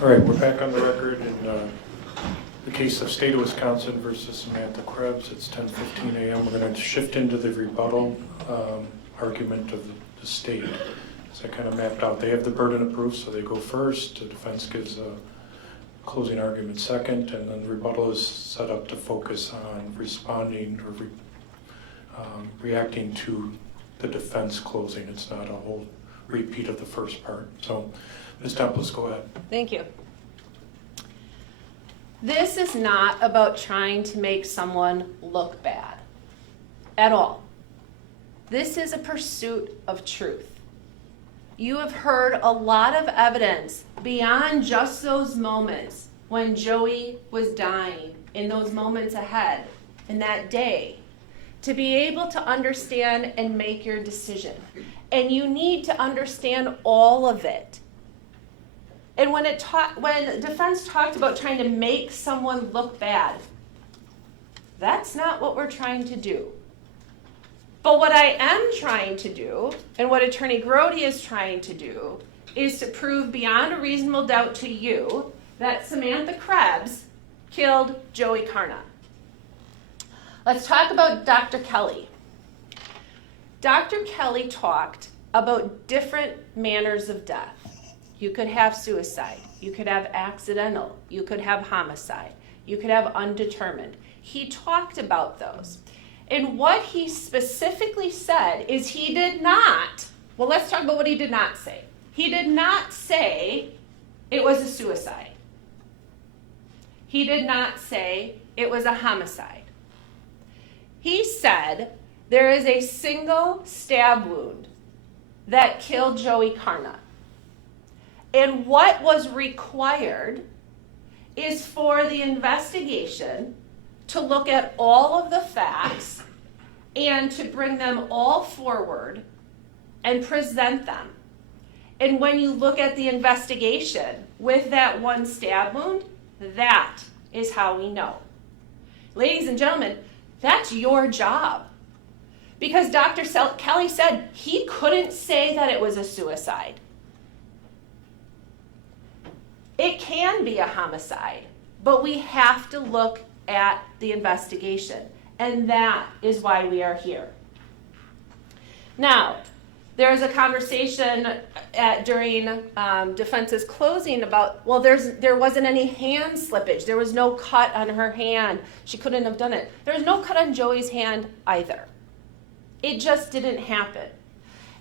All right, we're back on the record in the case of State of Wisconsin versus Samantha Krebs. It's 10:15 a.m. We're going to shift into the rebuttal argument of the state. So I kind of mapped out. They have the burden of proof, so they go first. The defense gives a closing argument second, and then the rebuttal is set up to focus on responding or reacting to the defense closing. It's not a whole repeat of the first part. So, Ms. Tempelis, go ahead. Thank you. This is not about trying to make someone look bad at all. This is a pursuit of truth. You have heard a lot of evidence beyond just those moments when Joey was dying, in those moments ahead, in that day, to be able to understand and make your decision. And you need to understand all of it. And when defense talked about trying to make someone look bad, that's not what we're trying to do. But what I am trying to do, and what Attorney Grody is trying to do, is to prove beyond a reasonable doubt to you that Samantha Krebs killed Joey Carnot. Let's talk about Dr. Kelly. Dr. Kelly talked about different manners of death. You could have suicide, you could have accidental, you could have homicide, you could have undetermined. He talked about those. And what he specifically said is he did not, well, let's talk about what he did not say. He did not say it was a suicide. He did not say it was a homicide. He said there is a single stab wound that killed Joey Carnot. And what was required is for the investigation to look at all of the facts and to bring them all forward and present them. And when you look at the investigation with that one stab wound, that is how we know. Ladies and gentlemen, that's your job. Because Dr. Kelly said he couldn't say that it was a suicide. It can be a homicide, but we have to look at the investigation, and that is why we are here. Now, there was a conversation during defense's closing about, well, there wasn't any hand slippage. There was no cut on her hand. She couldn't have done it. There was no cut on Joey's hand either. It just didn't happen.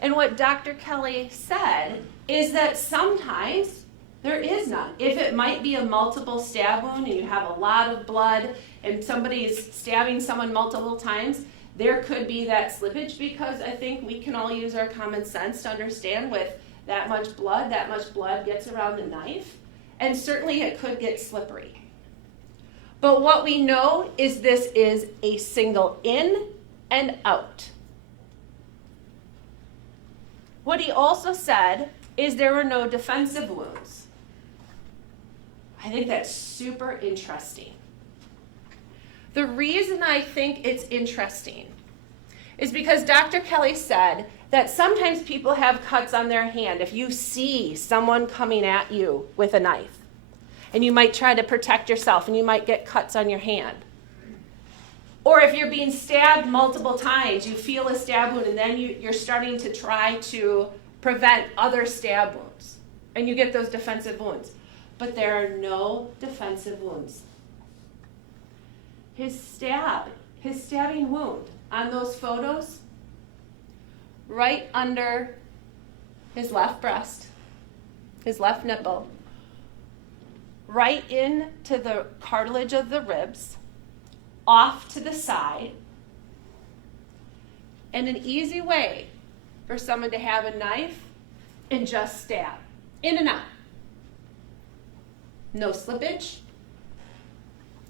And what Dr. Kelly said is that sometimes there is none. If it might be a multiple stab wound and you have a lot of blood and somebody's stabbing someone multiple times, there could be that slippage, because I think we can all use our common sense to understand with that much blood gets around the knife, and certainly it could get slippery. But what we know is this is a single in and out. What he also said is there were no defensive wounds. I think that's super interesting. The reason I think it's interesting is because Dr. Kelly said that sometimes people have cuts on their hand. If you see someone coming at you with a knife, and you might try to protect yourself and you might get cuts on your hand. Or if you're being stabbed multiple times, you feel a stab wound, and then you're starting to try to prevent other stab wounds, and you get those defensive wounds. But there are no defensive wounds. His stabbing wound on those photos, right under his left breast, his left nipple, right into the cartilage of the ribs, off to the side, and an easy way for someone to have a knife and just stab, in and out. No slippage,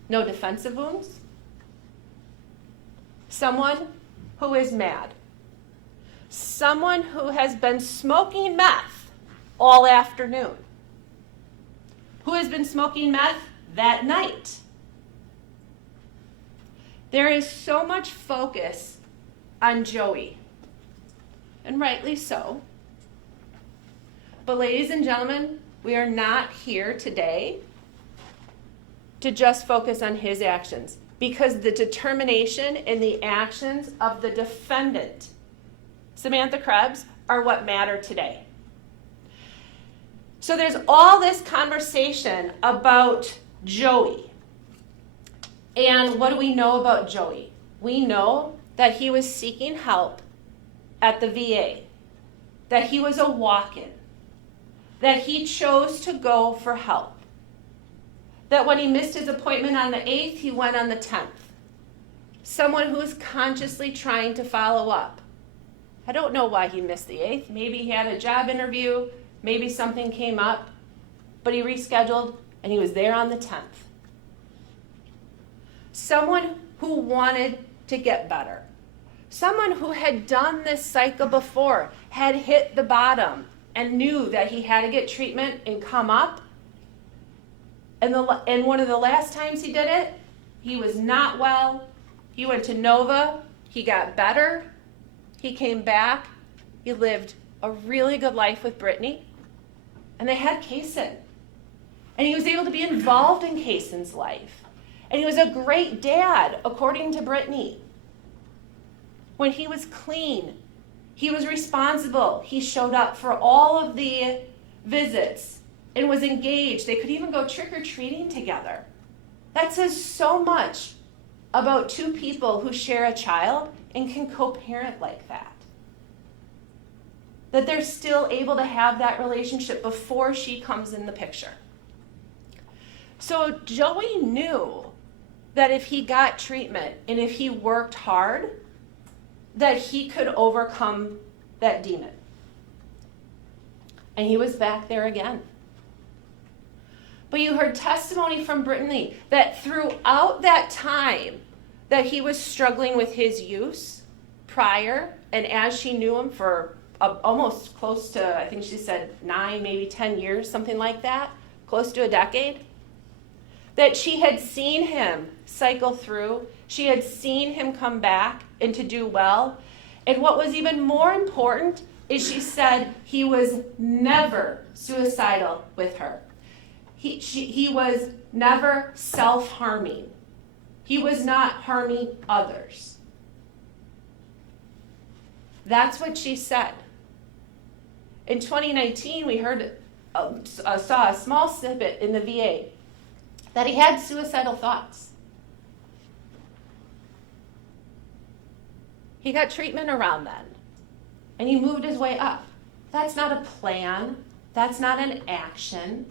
no defensive wounds. Someone who is mad. Someone who has been smoking meth all afternoon. Who has been smoking meth that night. There is so much focus on Joey, and rightly so. But ladies and gentlemen, We are not here today to just focus on his actions, because the determination and the actions of the defendant, Samantha Krebs, are what matter today. So there's all this conversation about Joey. And what do we know about Joey? We know that he was seeking help at the VA, that he was a walk-in, that he chose to go for help, that when he missed his appointment on the 8th, he went on the 10th. Someone who was consciously trying to follow up. I don't know why he missed the 8th. Maybe he had a job interview, maybe something came up, but he rescheduled and he was there on the 10th. Someone who wanted to get better. Someone who had done this cycle before, had hit the bottom and knew that he had to get treatment and come up. And one of the last times he did it, he was not well. He went to Nova. He got better. He came back. He lived a really good life with Brittany. And they had Kaysen. And he was able to be involved in Kaysen's life. And he was a great dad, according to Brittany. When he was clean, he was responsible. He showed up for all of the visits and was engaged. They could even go trick-or-treating together. That says so much about two people who share a child and can co-parent like that. That they're still able to have that relationship before she comes in the picture. So Joey knew that if he got treatment and if he worked hard, that he could overcome that demon. And he was back there again. But you heard testimony from Brittany that throughout that time that he was struggling with his use prior, and as she knew him for almost close to, I think she said 9, maybe 10 years, something like that, close to a decade, that she had seen him cycle through, she had seen him come back and to do well. And what was even more important is she said he was never suicidal with her. He was never self-harming. He was not harming others. That's what she said. In 2019, we saw a small snippet in the VA that he had suicidal thoughts. He got treatment around then, and he moved his way up. That's not a plan. That's not an action.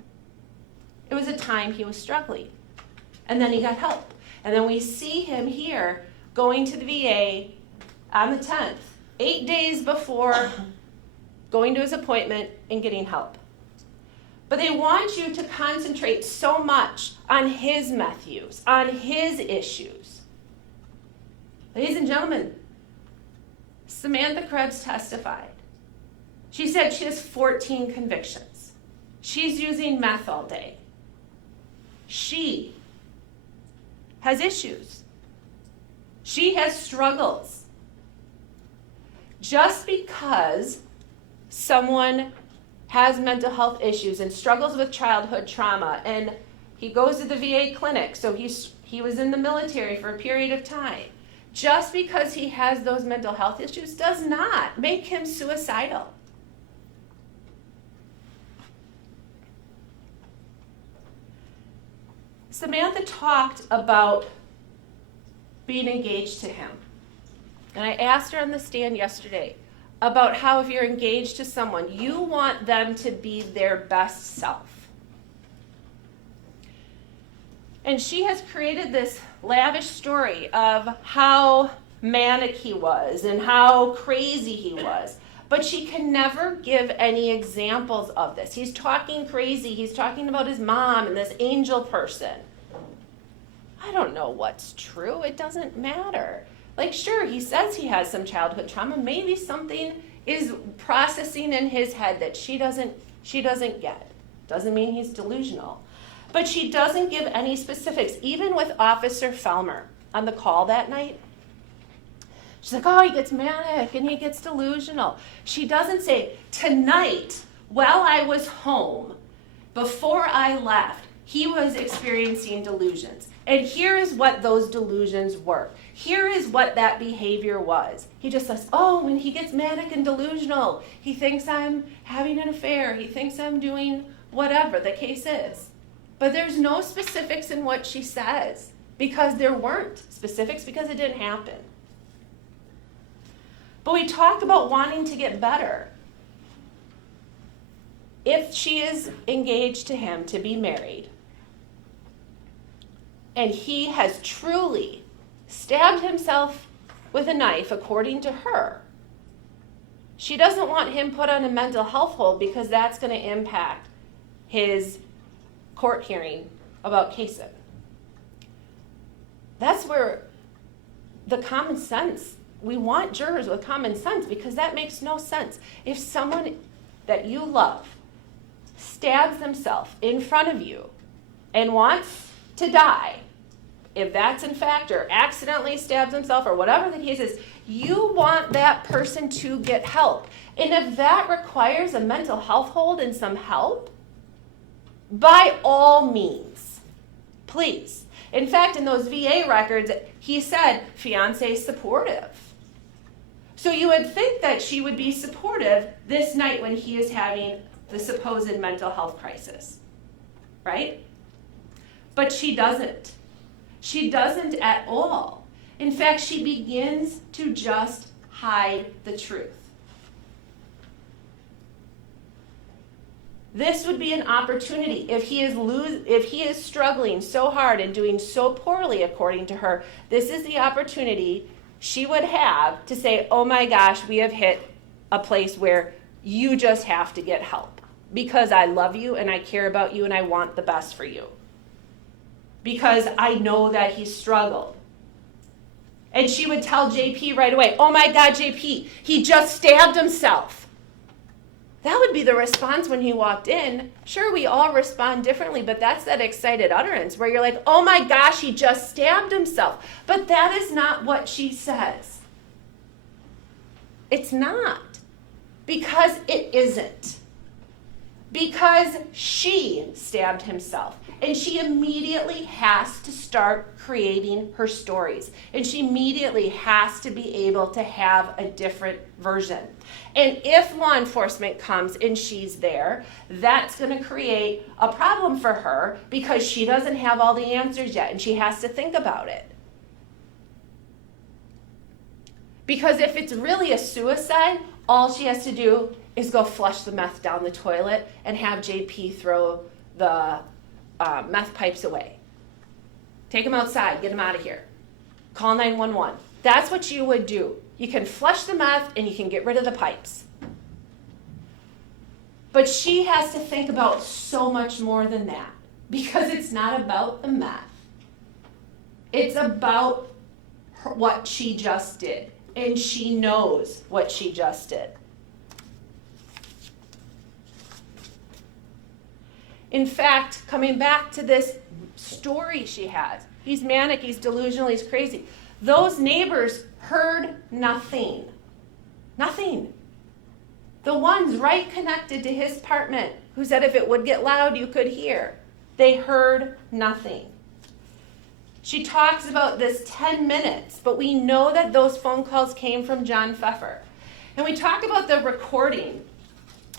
It was a time he was struggling, and then he got help. And then we see him here going to the VA on the 10th, 8 days before going to his appointment and getting help. But they want you to concentrate so much on his meth use, on his issues. Ladies and gentlemen, Samantha Krebs testified. She said she has 14 convictions. She's using meth all day. She has issues. She has struggles. Just because someone has mental health issues and struggles with childhood trauma, and he goes to the VA clinic, so he was in the military for a period of time, just because he has those mental health issues does not make him suicidal. Samantha talked about being engaged to him. And I asked her on the stand yesterday about how if you're engaged to someone, you want them to be their best self. And she has created this lavish story of how manic he was and how crazy he was. But she can never give any examples of this. He's talking crazy. He's talking about his mom and this angel person. I don't know what's true. It doesn't matter. Like, sure, he says he has some childhood trauma. Maybe something is processing in his head that she doesn't get. Doesn't mean he's delusional. But she doesn't give any specifics. Even with Officer Felmer on the call that night, she's like, oh, he gets manic and he gets delusional. She doesn't say, tonight, while I was home, before I left, he was experiencing delusions. And here is what those delusions were. Here is what that behavior was. He just says, oh, when he gets manic and delusional, he thinks I'm having an affair. He thinks I'm doing whatever the case is. But there's no specifics in what she says, because there weren't specifics, because it didn't happen. But we talk about wanting to get better. If she is engaged to him to be married, and he has truly stabbed himself with a knife, according to her, she doesn't want him put on a mental health hold because that's going to impact his court hearing about Kaysen. That's where the common sense, we want jurors with common sense, because that makes no sense. If someone that you love stabs themselves in front of you and wants to die, if that's in fact, or accidentally stabs himself, or whatever the case is, you want that person to get help. And if that requires a mental health hold and some help, by all means, please. In fact, in those VA records, he said, fiancé supportive. So you would think that she would be supportive this night when he is having the supposed mental health crisis, right? But she doesn't. She doesn't at all. In fact, she begins to just hide the truth. This would be an opportunity. If he is struggling so hard and doing so poorly, according to her, this is the opportunity she would have to say, oh my gosh, we have hit a place where you just have to get help, because I love you and I care about you and I want the best for you. Because I know that he struggled. And she would tell JP right away, oh my God, JP, he just stabbed himself. That would be the response when he walked in. Sure, we all respond differently, but that's that excited utterance where you're like, oh my gosh, he just stabbed himself. But that is not what she says. It's not. Because it isn't. Because she stabbed himself. And she immediately has to start creating her stories. And she immediately has to be able to have a different version. And if law enforcement comes and she's there, that's going to create a problem for her, because she doesn't have all the answers yet and she has to think about it. Because if it's really a suicide, all she has to do is go flush the meth down the toilet and have JP throw the meth pipes away. Take them outside, get them out of here. Call 911. That's what you would do. You can flush the meth and you can get rid of the pipes. But she has to think about so much more than that, because it's not about the meth. It's about what she just did, and she knows what she just did. In fact, coming back to this story she has, he's manic, he's delusional, he's crazy. Those neighbors heard nothing. Nothing. The ones right connected to his apartment, who said if it would get loud, you could hear. They heard nothing. She talks about this 10 minutes, but we know that those phone calls came from John Pfeffer. And we talk about the recording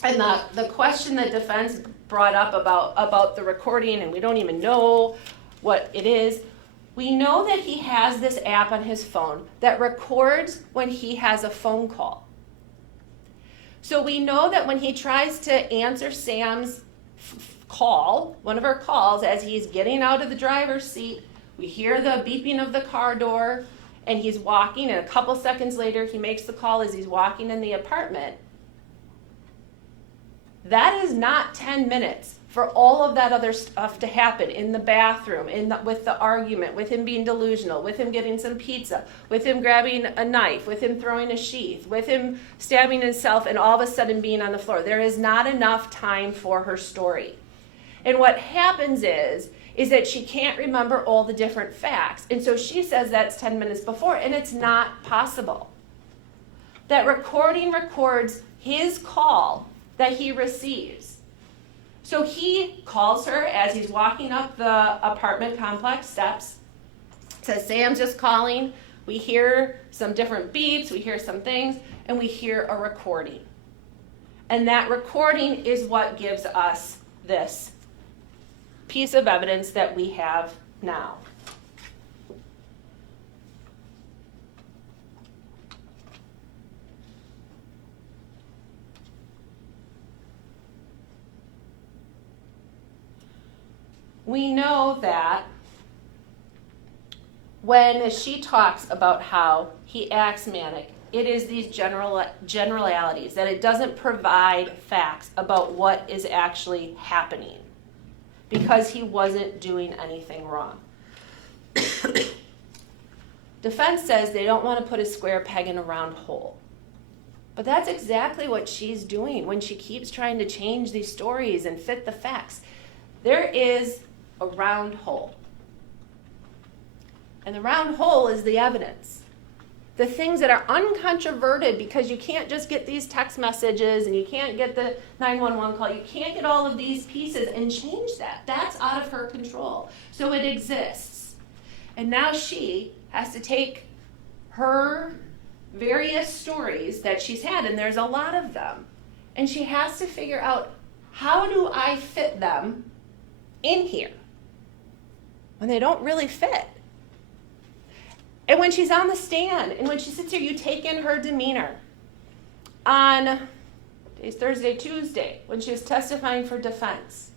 and the question that defense brought up about the recording, and we don't even know what it is. We know that he has this app on his phone that records when he has a phone call. So we know that when he tries to answer Sam's call, one of her calls, as he's getting out of the driver's seat, we hear the beeping of the car door, and he's walking, and a couple seconds later he makes the call as he's walking in the apartment. That is not 10 minutes for all of that other stuff to happen in the bathroom, with the argument, with him being delusional, with him getting some pizza, with him grabbing a knife, with him throwing a sheath, with him stabbing himself, and all of a sudden being on the floor. There is not enough time for her story. And what happens is that she can't remember all the different facts. And so she says that's 10 minutes before, and it's not possible. That recording records his call that he receives. So he calls her as he's walking up the apartment complex steps, says, Sam's just calling. We hear some different beeps, we hear some things, and we hear a recording. And that recording is what gives us this piece of evidence that we have now. We know that when she talks about how he acts manic, it is these generalities, that it doesn't provide facts about what is actually happening because he wasn't doing anything wrong. Defense says they don't want to put a square peg in a round hole. But that's exactly what she's doing when she keeps trying to change these stories and fit the facts. There is a round hole. And the round hole is the evidence. The things that are uncontroverted, because you can't just get these text messages and you can't get the 911 call. You can't get all of these pieces and change that. That's out of her control. So it exists. And now she has to take her various stories that she's had, and there's a lot of them, and she has to figure out, how do I fit them in here when they don't really fit? And when she's on the stand, and when she sits here, you take in her demeanor. On today's Thursday, Tuesday, when she was testifying for defense,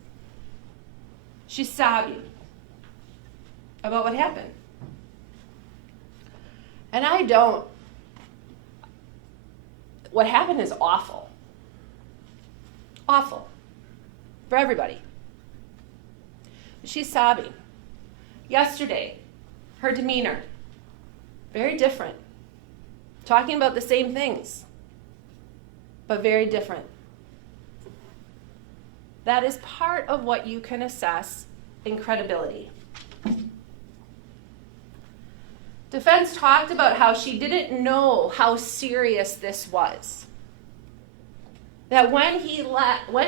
she's sobbing about what happened. And what happened is awful. Awful. For everybody. She's sobbing. Yesterday, her demeanor, very different. Talking about the same things, but very different. That is part of what you can assess in credibility. Defense talked about how she didn't know how serious this was. That when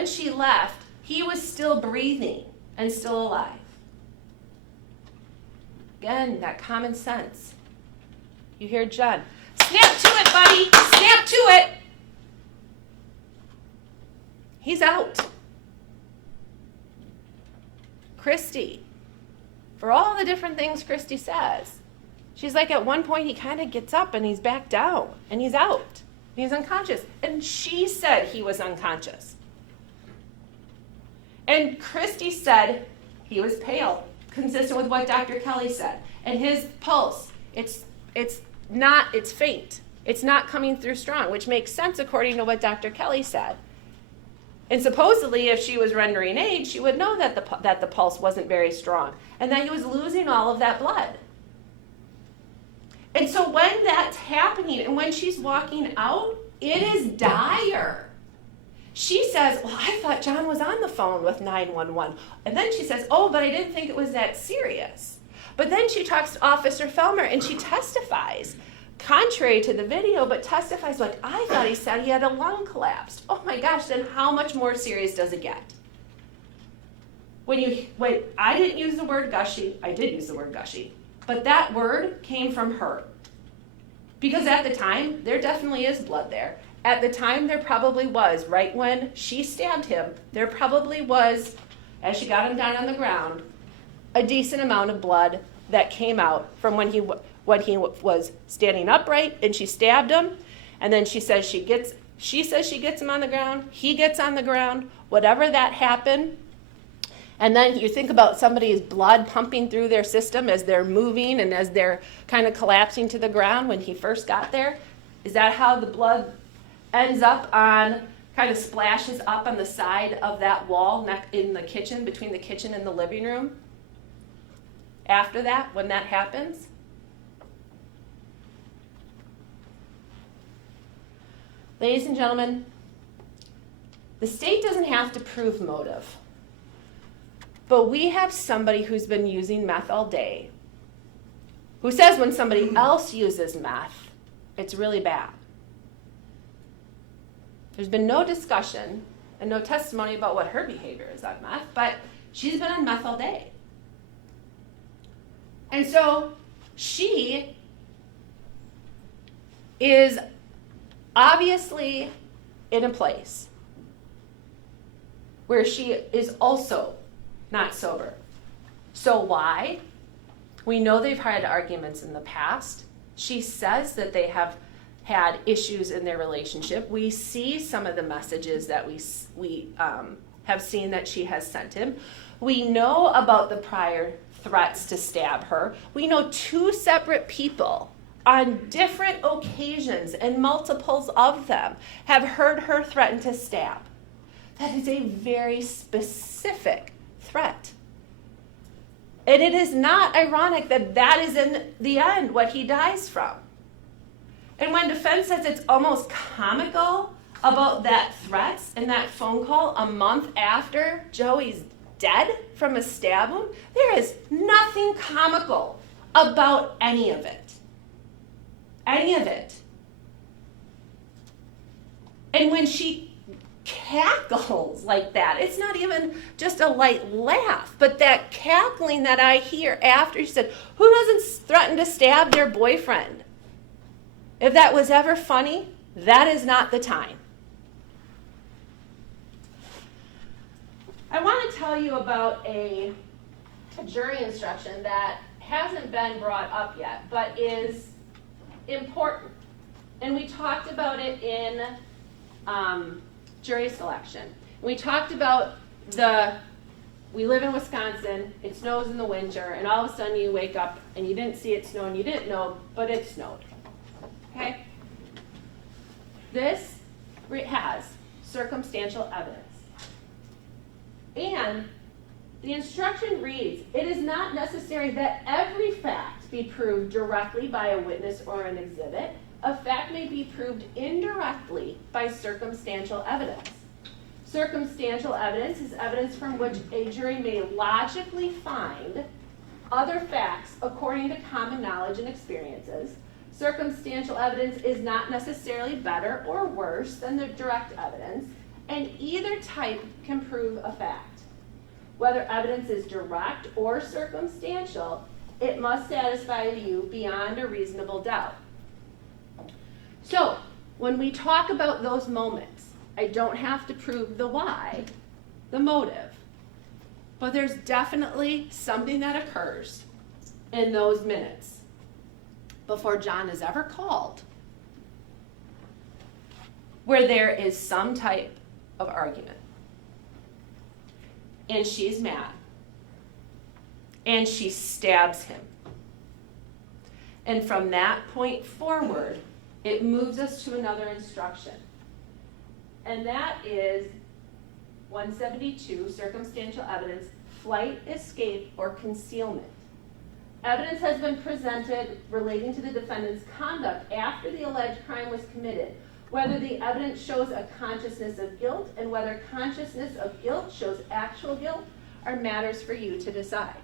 she left, he was still breathing and still alive. Again, that common sense. You hear Jen, snap to it, buddy, snap to it. He's out. Christy, for all the different things Christy says, she's like, at one point he kind of gets up and he's back down and he's out. He's unconscious. And she said he was unconscious. And Christy said he was pale, consistent with what Dr. Kelly said. And his pulse, it's faint. It's not coming through strong, which makes sense according to what Dr. Kelly said. And supposedly, if she was rendering aid, she would know that the pulse wasn't very strong and that he was losing all of that blood. And so when that's happening and when she's walking out, it is dire. She says, well, I thought John was on the phone with 911. And then she says, oh, but I didn't think it was that serious. But then she talks to Officer Felmer and she testifies, contrary to the video, but testifies like, I thought he said he had a lung collapse. Oh my gosh, then how much more serious does it get? When I didn't use the word gushy, I did use the word gushy, but that word came from her. Because at the time, there definitely is blood there. At the time, there probably was, right when she stabbed him, there probably was, as she got him down on the ground, a decent amount of blood that came out from when he was standing upright and she stabbed him. And then she says she gets him on the ground, he gets on the ground, whatever that happened. And then you think about somebody's blood pumping through their system as they're moving and as they're kind of collapsing to the ground when he first got there. Is that how the blood ends up kind of splashes up on the side of that wall in the kitchen, between the kitchen and the living room? After that, when that happens? Ladies and gentlemen, the state doesn't have to prove motive. But we have somebody who's been using meth all day, who says when somebody else uses meth, it's really bad. There's been no discussion and no testimony about what her behavior is on meth, but she's been on meth all day. And so she is obviously in a place where she is also not sober. So why? We know they've had arguments in the past. She says that they have had issues in their relationship. We see some of the messages that we have seen that she has sent him. We know about the prior threats to stab her. We know 2 separate people on different occasions, and multiples of them have heard her threaten to stab. That is a very specific threat. And it is not ironic that that is in the end what he dies from. And when defense says it's almost comical about that threats and that phone call a month after Joey's dead from a stab wound, there is nothing comical about any of it. Any of it. And when she cackles like that, it's not even just a light laugh, but that cackling that I hear after she said, who doesn't threaten to stab their boyfriend? If that was ever funny, that is not the time. I want to tell you about a jury instruction that hasn't been brought up yet, but is important. And we talked about it in jury selection. We talked about we live in Wisconsin, it snows in the winter, and all of a sudden you wake up and you didn't see it snow and you didn't know, but it snowed. Okay? This has circumstantial evidence. And the instruction reads, it is not necessary that every fact be proved directly by a witness or an exhibit. A fact may be proved indirectly by circumstantial evidence. Circumstantial evidence is evidence from which a jury may logically find other facts according to common knowledge and experiences. Circumstantial evidence is not necessarily better or worse than the direct evidence, and either type can prove a fact. Whether evidence is direct or circumstantial, it must satisfy you beyond a reasonable doubt. So, when we talk about those moments, I don't have to prove the why, the motive, but there's definitely something that occurs in those minutes before John is ever called where there is some type of argument. And she's mad. And she stabs him. And from that point forward, it moves us to another instruction. And that is 172, circumstantial evidence, flight, escape, or concealment. Evidence has been presented relating to the defendant's conduct after the alleged crime was committed. Whether the evidence shows a consciousness of guilt and whether consciousness of guilt shows actual guilt are matters for you to decide.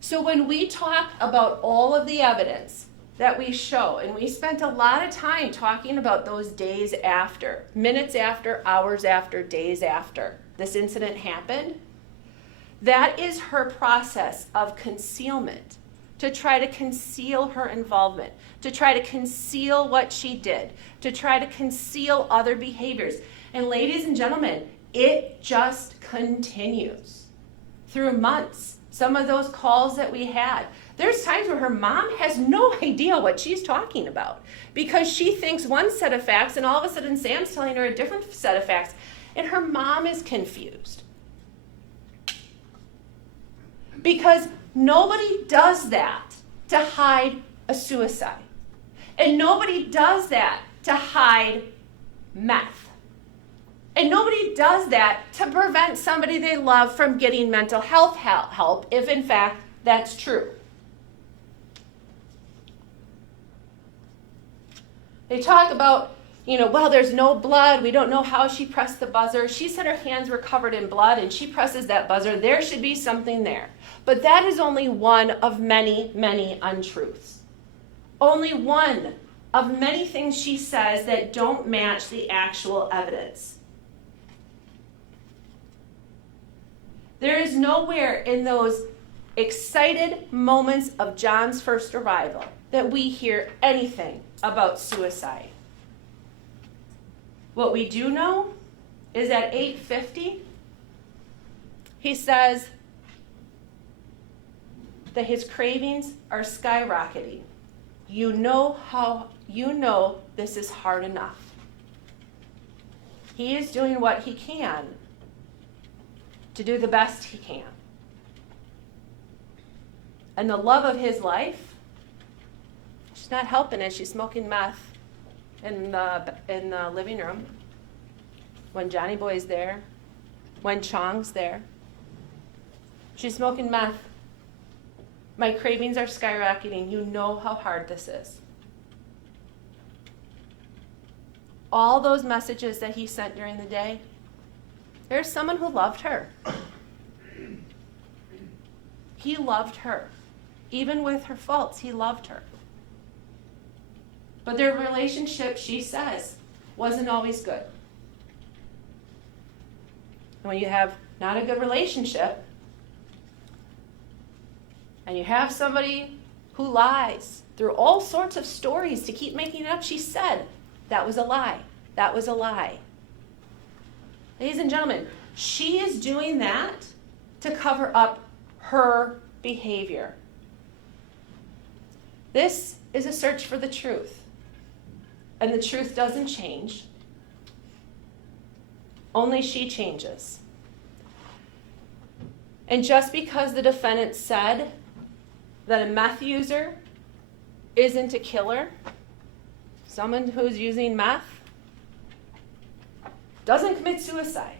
So when we talk about all of the evidence that we show, and we spent a lot of time talking about those days after, minutes after, hours after, days after this incident happened, that is her process of concealment, to try to conceal her involvement, to try to conceal what she did, to try to conceal other behaviors. And ladies and gentlemen, it just continues through months. Some of those calls that we had, there's times where her mom has no idea what she's talking about because she thinks one set of facts and all of a sudden Sam's telling her a different set of facts and her mom is confused. Because nobody does that to hide a suicide. And nobody does that to hide meth. And nobody does that to prevent somebody they love from getting mental health help, if in fact that's true. They talk about, well, there's no blood. We don't know how she pressed the buzzer. She said her hands were covered in blood and she presses that buzzer. There should be something there. But that is only one of many, many untruths. Only one of many things she says that don't match the actual evidence. There is nowhere in those excited moments of John's first arrival that we hear anything about suicide. What we do know is at 8:50, he says that his cravings are skyrocketing. You know this is hard enough. He is doing what he can to do the best he can. And the love of his life, she's not helping it. She's smoking meth in the living room when Johnny Boy's there, when Chong's there. She's smoking meth. My cravings are skyrocketing. You know how hard this is. All those messages that he sent during the day, there's someone who loved her. He loved her. Even with her faults, he loved her. But their relationship, she says, wasn't always good. And when you have not a good relationship, and you have somebody who lies through all sorts of stories to keep making it up, she said, that was a lie. That was a lie. Ladies and gentlemen, she is doing that to cover up her behavior. This is a search for the truth. And the truth doesn't change. Only she changes. And just because the defendant said that a meth user isn't a killer, someone who's using meth doesn't commit suicide.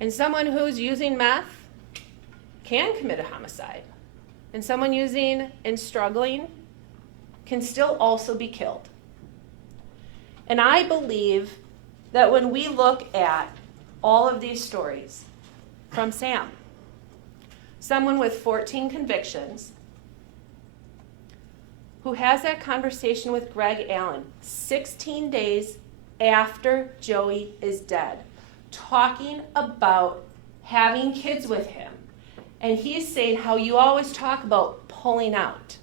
And someone who's using meth can commit a homicide. And someone using and struggling can still also be killed. And I believe that when we look at all of these stories from Sam, someone with 14 convictions, who has that conversation with Greg Allen 16 days after Joey is dead, talking about having kids with him. And he's saying how you always talk about pulling out,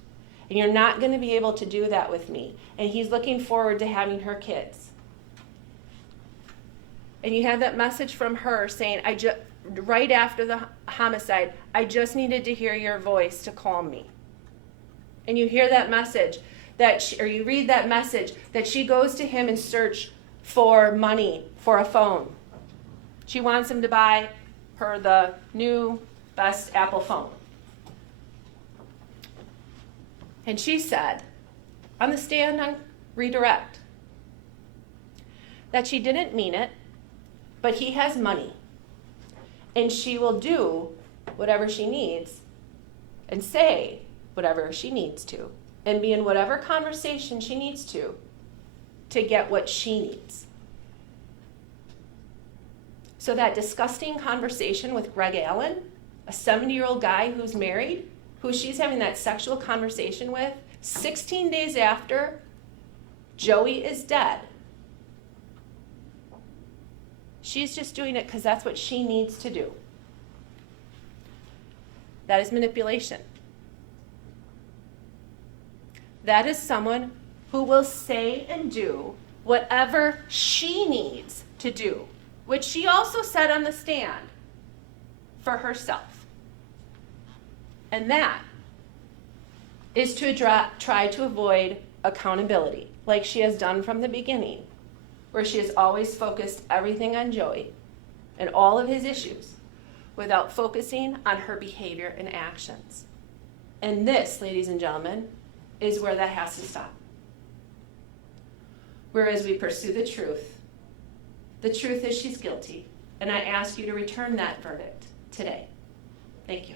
and you're not going to be able to do that with me. And he's looking forward to having her kids. And you have that message from her saying, right after the homicide, I just needed to hear your voice to calm me. And you hear that message, or you read that message, that she goes to him in search for money for a phone. She wants him to buy her the new best Apple phone. And she said, on the stand on redirect, that she didn't mean it, but he has money. And she will do whatever she needs and say whatever she needs to and be in whatever conversation she needs to get what she needs. So that disgusting conversation with Greg Allen, a 70-year-old guy who's married, who she's having that sexual conversation with 16 days after Joey is dead, she's just doing it because that's what she needs to do. That is manipulation. That is someone who will say and do whatever she needs to do, which she also said on the stand, for herself. And that is to try to avoid accountability, like she has done from the beginning, where she has always focused everything on Joey and all of his issues without focusing on her behavior and actions. And this, ladies and gentlemen, is where that has to stop. Whereas we pursue the truth is she's guilty, and I ask you to return that verdict today. Thank you.